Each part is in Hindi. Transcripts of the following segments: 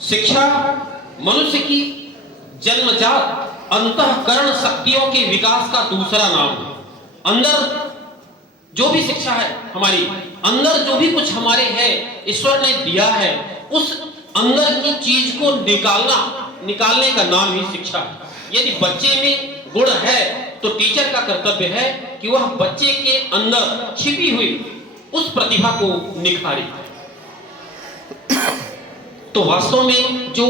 शिक्षा मनुष्य की जन्मजात अंतःकरण शक्तियों के विकास का दूसरा नाम है। अंदर जो भी शिक्षा है, हमारी अंदर जो भी कुछ हमारे है ईश्वर ने दिया है, उस अंदर की चीज को निकालने का नाम ही शिक्षा है। यदि बच्चे में गुण है तो टीचर का कर्तव्य है कि वह बच्चे के अंदर छिपी हुई उस प्रतिभा को निखारे। तो वास्तव में जो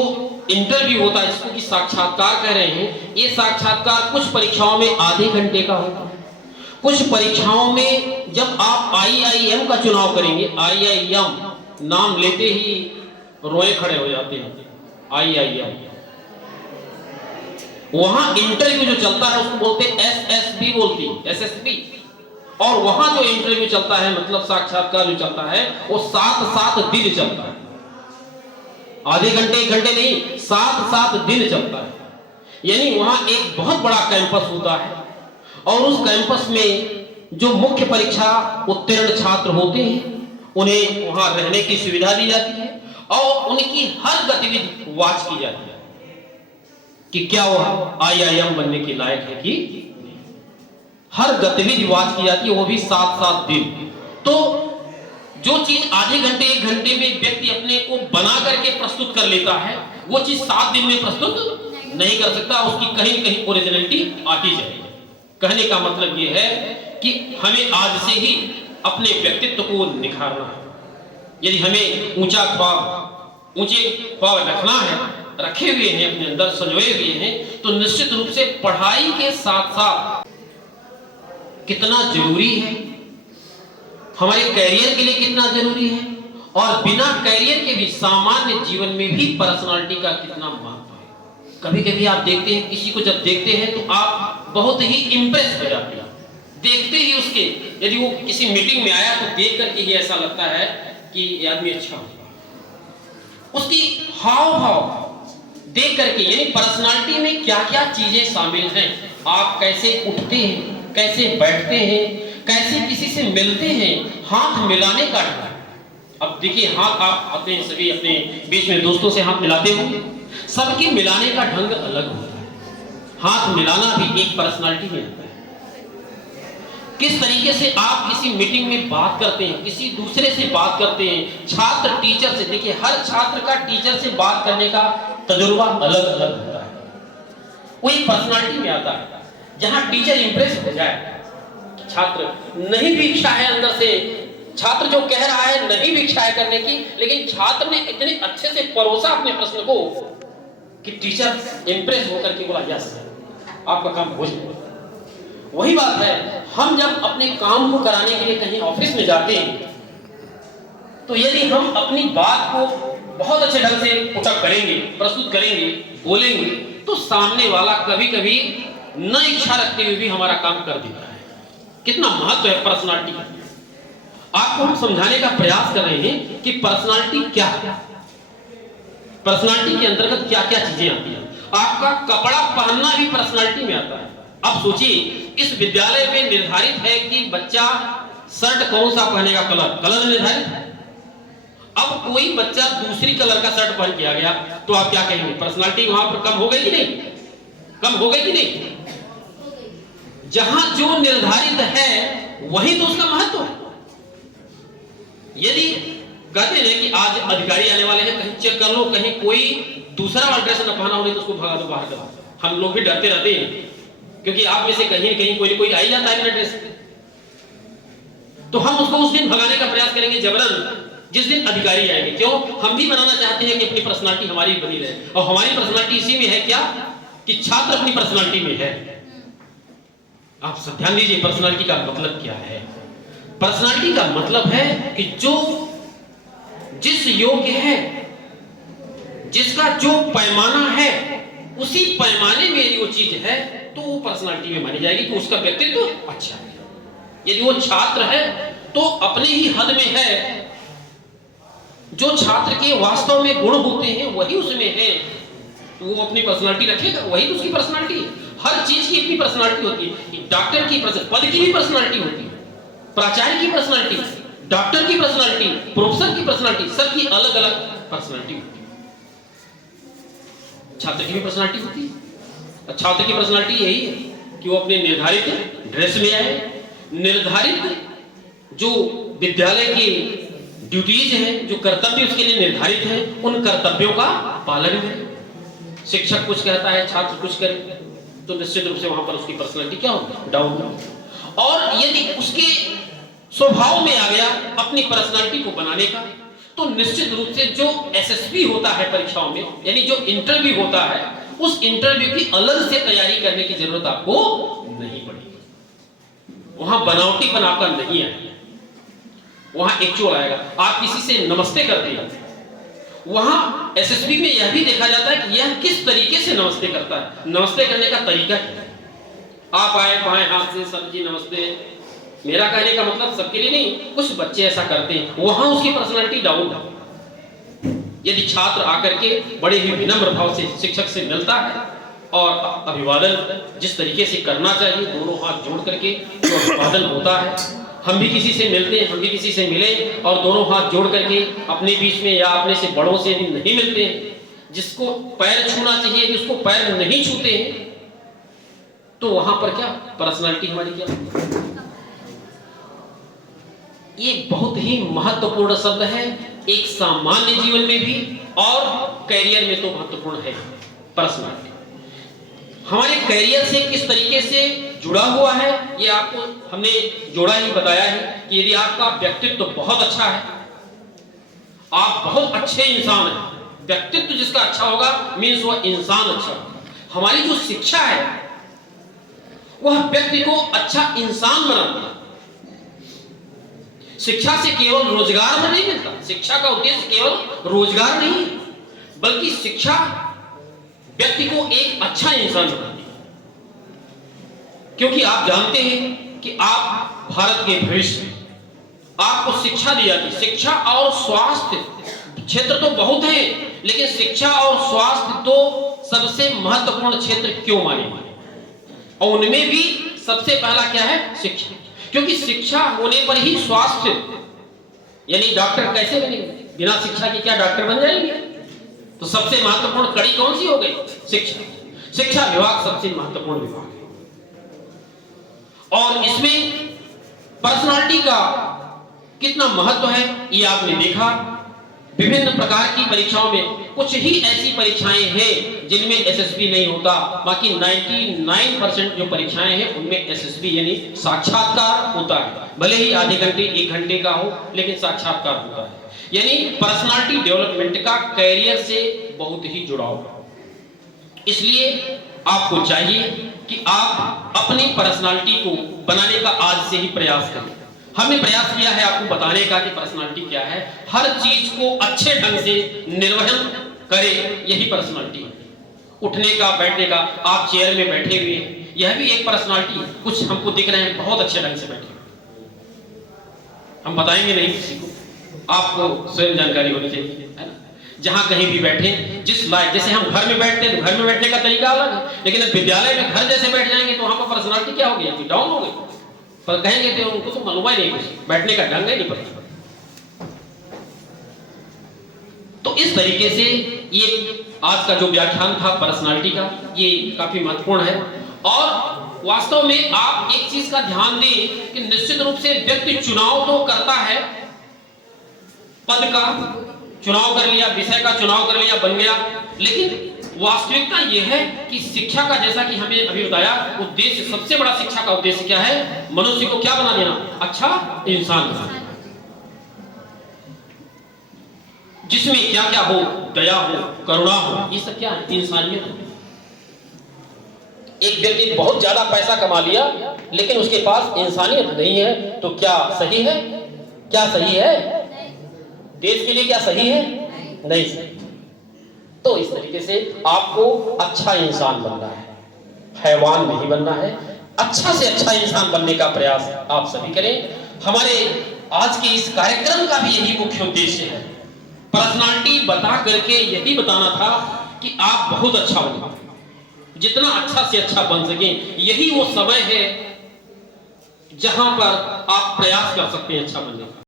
इंटरव्यू होता है, इसको कि साक्षात्कार कह रहे हैं, ये साक्षात्कार कुछ परीक्षाओं में आधे घंटे का होता है, कुछ परीक्षाओं में जब आप IIM का चुनाव करेंगे, IIM नाम लेते ही रोए खड़े हो जाते हैं। IIM वहां इंटरव्यू जो चलता है उसको बोलते हैं SSB, बोलती SSB। और वहां जो इंटरव्यू चलता है, मतलब साक्षात्कार जो चलता है, वो 7 दिन चलता है। आधे घंटे 1 घंटे नहीं, 7 दिन चलता है। यानी वहां एक बहुत बड़ा कैंपस होता है और उस कैंपस में जो मुख्य परीक्षा उत्तीर्ण छात्र होते हैं उन्हें वहां रहने की सुविधा दी जाती है और उनकी हर गतिविधि वॉच की जाती है कि क्या वह IIM बनने के लायक है कि हर गतिविधि वॉच की जाती है, वो भी 7 दिन। तो जो चीज आधे घंटे 1 घंटे में व्यक्ति अपने को बना करके प्रस्तुत कर लेता है, वो चीज 7 दिन में प्रस्तुत नहीं कर सकता। उसकी कहीं न कहीं ओरिजिनलिटी आती जाएगी। कहने का मतलब ये है कि हमें आज से ही अपने व्यक्तित्व को निखारना है। यदि हमें ऊंचे ख्वाब रखना है, रखे हुए हैं अपने अंदर, संजोए हुए हैं, तो निश्चित रूप से पढ़ाई के साथ साथ कितना जरूरी है, हमारे कैरियर के लिए कितना जरूरी है, और बिना कैरियर के भी सामान्य जीवन में भी पर्सनालिटी का कितना महत्व है। कभी कभी आप देखते हैं, किसी को जब देखते हैं तो आप बहुत ही इंप्रेस हो जाते हैं। देखते ही उसके, यदि वो किसी मीटिंग में आया तो देख करके ही ऐसा लगता है कि ये आदमी अच्छा होगा। उसकी हाव भाव देख करके, यानी पर्सनालिटी में क्या क्या चीजें शामिल हैं, आप कैसे उठते हैं, कैसे बैठते हैं, कैसे किसी से मिलते हैं, हाथ मिलाने का ढंग। अब देखिए, हाथ आप अपने सभी अपने बीच में दोस्तों से हाथ मिलाते हो, सबके मिलाने का ढंग अलग होता है। हाथ मिलाना भी एक पर्सनालिटी में आता है। किस तरीके से आप किसी मीटिंग में बात करते हैं, किसी दूसरे से बात करते हैं, छात्र टीचर से, देखिए हर छात्र का टीचर से बात करने का तजुर्बा अलग अलग होता है। वो एक पर्सनालिटी में आता है। जहां टीचर इंप्रेस हो जाए, छात्र नहीं भी इच्छा है अंदर से, छात्र जो कह रहा है नहीं भी इच्छा है करने की, लेकिन छात्र ने इतने अच्छे से परोसा अपने प्रश्न को कि टीचर इंप्रेस होकर के बोला, यस आपका काम हो जाएगा। वही बात है, हम जब अपने काम को कराने के लिए कहीं ऑफिस में जाते हैं, तो यदि हम अपनी बात को बहुत अच्छे ढंग से पुटअप करेंगे, प्रस्तुत करेंगे, बोलेंगे, तो सामने वाला कभी कभी न इच्छा रखते हुए भी हमारा काम कर देता है। कितना महत्व है पर्सनालिटी का। आपको हम समझाने का प्रयास कर रहे हैं कि पर्सनालिटी क्या है, पर्सनालिटी के अंतर्गत क्या क्या चीजें आती हैं। आपका कपड़ा पहनना भी पर्सनालिटी में आता है। अब सोचिए, इस विद्यालय में निर्धारित है कि बच्चा शर्ट कौन सा पहनेगा, कलर निर्धारित है। अब कोई बच्चा दूसरी कलर का शर्ट पहन के आ गया तो आप क्या कहेंगे, पर्सनालिटी वहां पर कम हो गई कि नहीं, कम हो गई कि नहीं? जहां जो निर्धारित है वही तो उसका महत्व है। यदि कहते हैं कि आज अधिकारी आने वाले हैं, कहीं चेक कर लो, कहीं कोई दूसरा वाला ड्रेस न पहना हो नहीं तो उसको भगा दो बाहर कर दो। हम लोग भी डरते रहते हैं क्योंकि आप में से कहीं कहीं कोई आ ही जाता है बिना ड्रेस, तो हम उसको उस दिन भगाने का प्रयास करेंगे जबरन, जिस दिन अधिकारी आएंगे। क्यों? हम भी बनाना चाहते हैं कि अपनी पर्सनालिटी हमारी बनी रहे, और हमारी पर्सनालिटी इसी में है क्या कि छात्र अपनी पर्सनालिटी में है। आप सब ध्यान दीजिए, पर्सनालिटी का मतलब क्या है। पर्सनालिटी का मतलब है कि जो जिस योग्य है, जिसका जो पैमाना है, उसी पैमाने में यदि वो चीज है तो वो पर्सनालिटी में मानी जाएगी, तो उसका व्यक्तित्व अच्छा है। यदि वो छात्र है तो अपने ही हद में है, जो छात्र के वास्तव में गुण होते हैं वही उसमें है, तो वो अपनी पर्सनालिटी रखेगा, वही तो उसकी पर्सनालिटी है। हर चीज की अपनी पर्सनालिटी होती है। डॉक्टर की पद की भी पर्सनालिटी होती है, प्राचार्य की पर्सनालिटी, डॉक्टर की पर्सनालिटी, प्रोफेसर की पर्सनालिटी, सबकी अलग अलग पर्सनालिटी होती है। छात्र की भी पर्सनालिटी होती है। छात्र की पर्सनालिटी यही है कि वो अपने निर्धारित ड्रेस में आए, निर्धारित जो विद्यालय की ड्यूटीज हैं, जो कर्तव्य उसके लिए निर्धारित हैं, उन कर्तव्यों का पालन करें। शिक्षक कुछ कहता है, छात्र कुछ करे, तो निश्चित रूप से वहां पर उसकी पर्सनालिटी क्या होगी? डाउन होगी। और यदि उसके स्वभाव में आ गया अपनी पर्सनालिटी को बनाने का, तो निश्चित रूप से जो एसएसबी होता है परीक्षाओं में, यानी जो इंटरव्यू होता है, उस इंटरव्यू की अलग से तैयारी करने की जरूरत आपको नहीं पड़ेगी। वहां बनावटीपन आपका नहीं आएगा, वहां एक्चुअल आएगा। आप किसी से नमस्ते करते हैं, वहां एसएसबी में यह भी देखा जाता है कि यह किस तरीके से नमस्ते करता है, नमस्ते करने का तरीका क्या है। आप आए बाएं हाथ से, सर जी नमस्ते, मेरा कहने का मतलब सबके लिए नहीं, कुछ बच्चे ऐसा करते हैं, वहां उसकी पर्सनालिटी डाउन है। यदि छात्र आकर के बड़े ही विनम्र भाव से शिक्षक से मिलता है और अभिवादन जिस तरीके से करना चाहिए, दोनों हाथ जोड़ करके जो अभिवादन होता है, हम भी किसी से मिलते हैं, हम भी किसी से मिले और दोनों हाथ जोड़ करके अपने बीच में या अपने से बड़ों से भी नहीं मिलते हैं, जिसको पैर छूना चाहिए जिसको पैर नहीं छूते हैं, तो वहां पर क्या पर्सनालिटी हमारी क्या? ये बहुत ही महत्वपूर्ण शब्द है, एक सामान्य जीवन में भी और करियर में तो महत्वपूर्ण है। पर्सनालिटी हमारे करियर से किस तरीके से जुड़ा हुआ है, ये आपको हमने जोड़ा ही बताया है कि यदि आपका व्यक्तित्व बहुत अच्छा है, आप बहुत अच्छे इंसान हैं, व्यक्तित्व जिसका अच्छा होगा मीन्स वह इंसान अच्छा होगा। हमारी जो शिक्षा है वह व्यक्ति को अच्छा इंसान बनाती है। शिक्षा से केवल रोजगार में नहीं मिलता, शिक्षा का उद्देश्य केवल रोजगार नहीं, बल्कि शिक्षा व्यक्ति को एक अच्छा इंसान बनाती है। क्योंकि आप जानते हैं कि आप भारत के भविष्य, आपको शिक्षा दी जाती है। शिक्षा और स्वास्थ्य क्षेत्र तो बहुत है, लेकिन शिक्षा और स्वास्थ्य तो सबसे महत्वपूर्ण क्षेत्र क्यों माने गए, और उनमें भी सबसे पहला क्या है? शिक्षा। क्योंकि शिक्षा होने पर ही स्वास्थ्य, यानी डॉक्टर कैसे बनेंगे? बिना शिक्षा के क्या डॉक्टर बन जाएंगे? तो सबसे महत्वपूर्ण कड़ी कौन सी हो गई? शिक्षा। शिक्षा विभाग सबसे महत्वपूर्ण विभाग है, और इसमें पर्सनालिटी का कितना महत्व है ये आपने देखा। विभिन्न प्रकार की परीक्षाओं में कुछ ही ऐसी परीक्षाएं हैं जिनमें एसएसबी नहीं होता, बाकी 99% जो परीक्षाएं हैं उनमें एसएसबी यानी साक्षात्कार होता है। भले ही आधे घंटे 1 घंटे का हो, लेकिन साक्षात्कार होता है। यानी पर्सनालिटी डेवलपमेंट का कैरियर से बहुत ही जुड़ाव। इसलिए आपको चाहिए कि आप अपनी पर्सनालिटी को बनाने का आज से ही प्रयास करें। हमने प्रयास किया है आपको बताने का कि पर्सनालिटी क्या है, हर चीज को अच्छे ढंग से निर्वहन करें, यही पर्सनालिटी है। उठने का, बैठने का, आप चेयर में बैठे हुए हैं, यह भी एक पर्सनालिटी है। कुछ हमको दिख रहे हैं बहुत अच्छे ढंग से बैठे, हम बताएंगे नहीं किसी को, आपको स्वयं जानकारी होनी चाहिए, है ना। जहां कहीं भी बैठे जिस लायक, जैसे हम घर में बैठते हैं तो घर में बैठने का तरीका अलग है, लेकिन अब विद्यालय में घर जैसे बैठ जाएंगे तो वहां पर पर्सनालिटी क्या हो गई? डाउन हो गई। पर कहेंगे तो उनको तो मालूम ही नहीं, कुछ बैठने का ढंग ही नहीं पता। तो इस तरीके से ये आज का जो व्याख्यान था पर्सनालिटी का, ये काफी महत्वपूर्ण है। और वास्तव में आप एक चीज का ध्यान दें कि निश्चित रूप से व्यक्ति चुनाव तो करता है, पद का चुनाव कर लिया, विषय का चुनाव कर लिया, बन गया, लेकिन वास्तविकता यह है कि शिक्षा का, जैसा कि हमें अभी बताया, उद्देश्य, सबसे बड़ा शिक्षा का उद्देश्य क्या है? मनुष्य को क्या बना देना? अच्छा इंसान बना, जिसमें क्या क्या हो, दया हो, करुणा हो, ये सब क्या है? इंसानियत हो। एक व्यक्ति बहुत ज्यादा पैसा कमा लिया लेकिन उसके पास इंसानियत नहीं है, तो क्या सही है? क्या सही है? देश के लिए क्या सही है? नहीं सही। तो इस तरीके से आपको अच्छा इंसान बनना है, हैवान नहीं बनना है। अच्छा से अच्छा इंसान बनने का प्रयास आप सभी करें। हमारे आज के इस कार्यक्रम का भी यही मुख्य उद्देश्य है, पर्सनालिटी बता करके यही बताना था कि आप बहुत अच्छा बने, जितना अच्छा से अच्छा बन सकें। यही वो समय है जहां पर आप प्रयास कर सकते हैं अच्छा बनने का।